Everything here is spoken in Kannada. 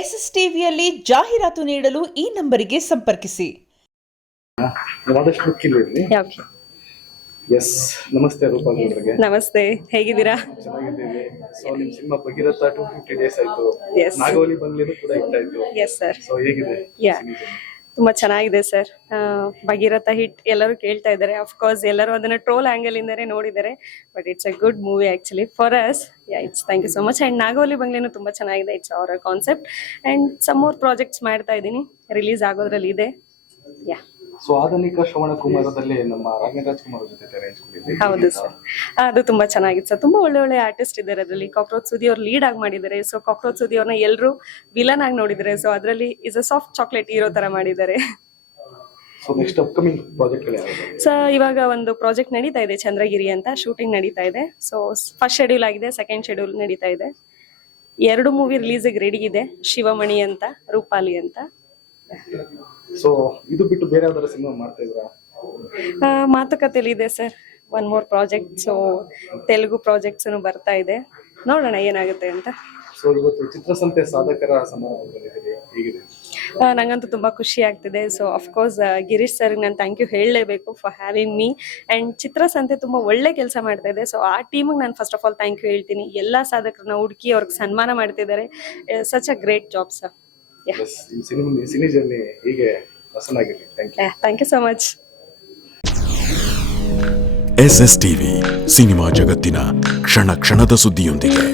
ಎಸ್ಎಸ್ ಟಿವಿಯಲ್ಲಿ ಜಾಹೀರಾತು ನೀಡಲು ಈ ನಂಬರಿಗೆ ಸಂಪರ್ಕಿಸಿ. ಆದಷ್ಟು ಬುಕ್ಕಿಲ್ಲಿ ಓಕೆ. ಎಸ್, ನಮಸ್ತೆ ರೂಪಾ ಅವರಿಗೆ. ನಮಸ್ತೆ, ಹೇಗಿದ್ದೀರಾ? ಚೆನ್ನಾಗಿದ್ದೀವಿ. ಸೊ ನಿಮ್ ಸಿನಿಮಾ ಭಗೀರಥ 250 ಡೇಸ್ ಆಯ್ತು. Yes. ನಾಗವಲಿ ಬಂಗ್ಲೆನೂ ಕೂಡ ಇಟ್ಟಾಯ್ತು. Yes sir. ಸೊ ಹೇಗಿದೆ? ಯಾ, ತುಂಬಾ ಚೆನ್ನಾಗಿದೆ ಸರ್. ಭಗೀರಥ ಹಿಟ್ ಎಲ್ಲರೂ ಕೇಳ್ತಾ ಇದ್ದಾರೆ. ಅಫ್ಕೋರ್ಸ್ ಎಲ್ಲರೂ ಅದನ್ನ ಟ್ರೋಲ್ ಆಂಗಲ್ ಇಂದಾನೆ ನೋಡಿದ್ದಾರೆ, but it's a good movie actually for us. Ya, it's thank you so much. And Nagavalli ಬಂಗ್ಲೆನೂ ತುಂಬಾ ಚೆನ್ನಾಗಿದೆ. It's our concept and some more projects ಮಾಡ್ತಾ ಇದ್ದೀನಿ, ರಿಲೀಸ್ ಆಗೋದ್ರಲ್ಲಿ ಇದೆ. ಯಾ. ಸೊ ಆಧುನಿಕ ಶ್ರವಣ ಕುಮಾರದಲ್ಲಿ ನಮ್ಮ ರಾಘವೇಂದ್ರ ರಾಜ್ಕುಮಾರ್ ಜೊತೆ ತೆರೆ ಹಂಚ್ಕೊಂಡಿದ್ದೀವಿ. ಹೌದು ಸರ್, ಅದು ತುಂಬಾ ಚೆನ್ನಾಗಿತ್ತು ಸರ್. ತುಂಬಾ ಒಳ್ಳೆ ಒಳ್ಳೆ ಆರ್ಟಿಸ್ಟ್ ಇದ್ದಾರೆ ಅದರಲ್ಲಿ. ಕಾಕ್ರೋಚ್ ಸುದಿ ಅವ್ರು ಲೀಡ್ ಆಗಿ ಮಾಡಿದ್ದಾರೆ. ಸೊ ಕಾಕ್ರೋಚ್ ಸುದಿ ಅವ್ರನ್ನ ಎಲ್ಲರೂ ವಿಲನ್ ಆಗಿ ನೋಡಿದ್ದಾರೆ. ಸೊ ಅದರಲ್ಲಿ is a soft chocolate hero ತರ ಮಾಡಿದ್ದಾರೆ. ಸೊ ನೆಕ್ಸ್ಟ್ ಅಪ್ಕಮಿಂಗ್ ಪ್ರಾಜೆಕ್ಟ್ಗಳು ಯಾವುದು? ಸೊ ಇವಾಗ ಒಂದು ಪ್ರಾಜೆಕ್ಟ್ ನಡೀತಾ ಇದೆ, ಚಂದ್ರಗಿರಿ ಅಂತ. ಶೂಟಿಂಗ್ ನಡೀತಾ ಇದೆ. ಸೊ ಫಸ್ಟ್ ಶೆಡ್ಯೂಲ್ ಆಗಿದೆ, ಸೆಕೆಂಡ್ ಶೆಡ್ಯೂಲ್ ನಡೀತಾ ಇದೆ. 2 ಮೂವಿ ರಿಲೀಸಿಗೆ ರೆಡಿ ಇದೆ, ಶಿವಮಣಿ ಅಂತ, ರೂಪಾಲಿ ಅಂತ. ಸೊ ಇದು ಬಿಟ್ಟು ಬೇರೆ ಯಾವ್ದಾರ ಸಿನಿಮಾ ಮಾಡ್ತಾ ಇದ್ರಾ? ಮಾತುಕತೆಯಲ್ಲಿ ಇದೆ sir one more project. So Telugu projects ಬರ್ತಾ ಇದೆ, ನೋಡೋಣ ಏನಾಗುತ್ತೆ ಅಂತ. ಸೊ ಇವತ್ತು ಚಿತ್ರಸಂತೆ ಸಾಧಕರ ಸಮಾರಂಭದಲ್ಲಿದ್ದೀರಿ, ಹೇಗಿದೆ? ನಂಗಂತೂ ತುಂಬಾ ಖುಷಿ ಆಗ್ತಿದೆ. ಸೊ ಅಫ್ಕೋರ್ಸ್ ಗಿರೀಶ್ ಸರ್ ನಾನು ಥ್ಯಾಂಕ್ ಯು ಹೇಳಲೇಬೇಕು for having me. And Chitrasanthe ತುಂಬಾ ಒಳ್ಳೆ ಕೆಲಸ ಮಾಡ್ತಾ ಇದೆ. ಸೊ ಆ ಟೀಮಿಗೆ ನಾನು first of all thank you ಹೇಳ್ತೀನಿ. ಎಲ್ಲಾ ಸಾಧಕರನ್ನ ಹುಡುಕಿ ಅವ್ರಿಗೆ ಸನ್ಮಾನ ಮಾಡ್ತಿದ್ದಾರೆ. Such a great job sir. Cine journey ಹೀಗೆ ಹಸನಾಗಿರಲಿ. Thank you so much. SS TV cinema ಜಗತ್ತಿನ ಕ್ಷಣ ಕ್ಷಣದ ಸುದ್ದಿಯೊಂದಿಗೆ.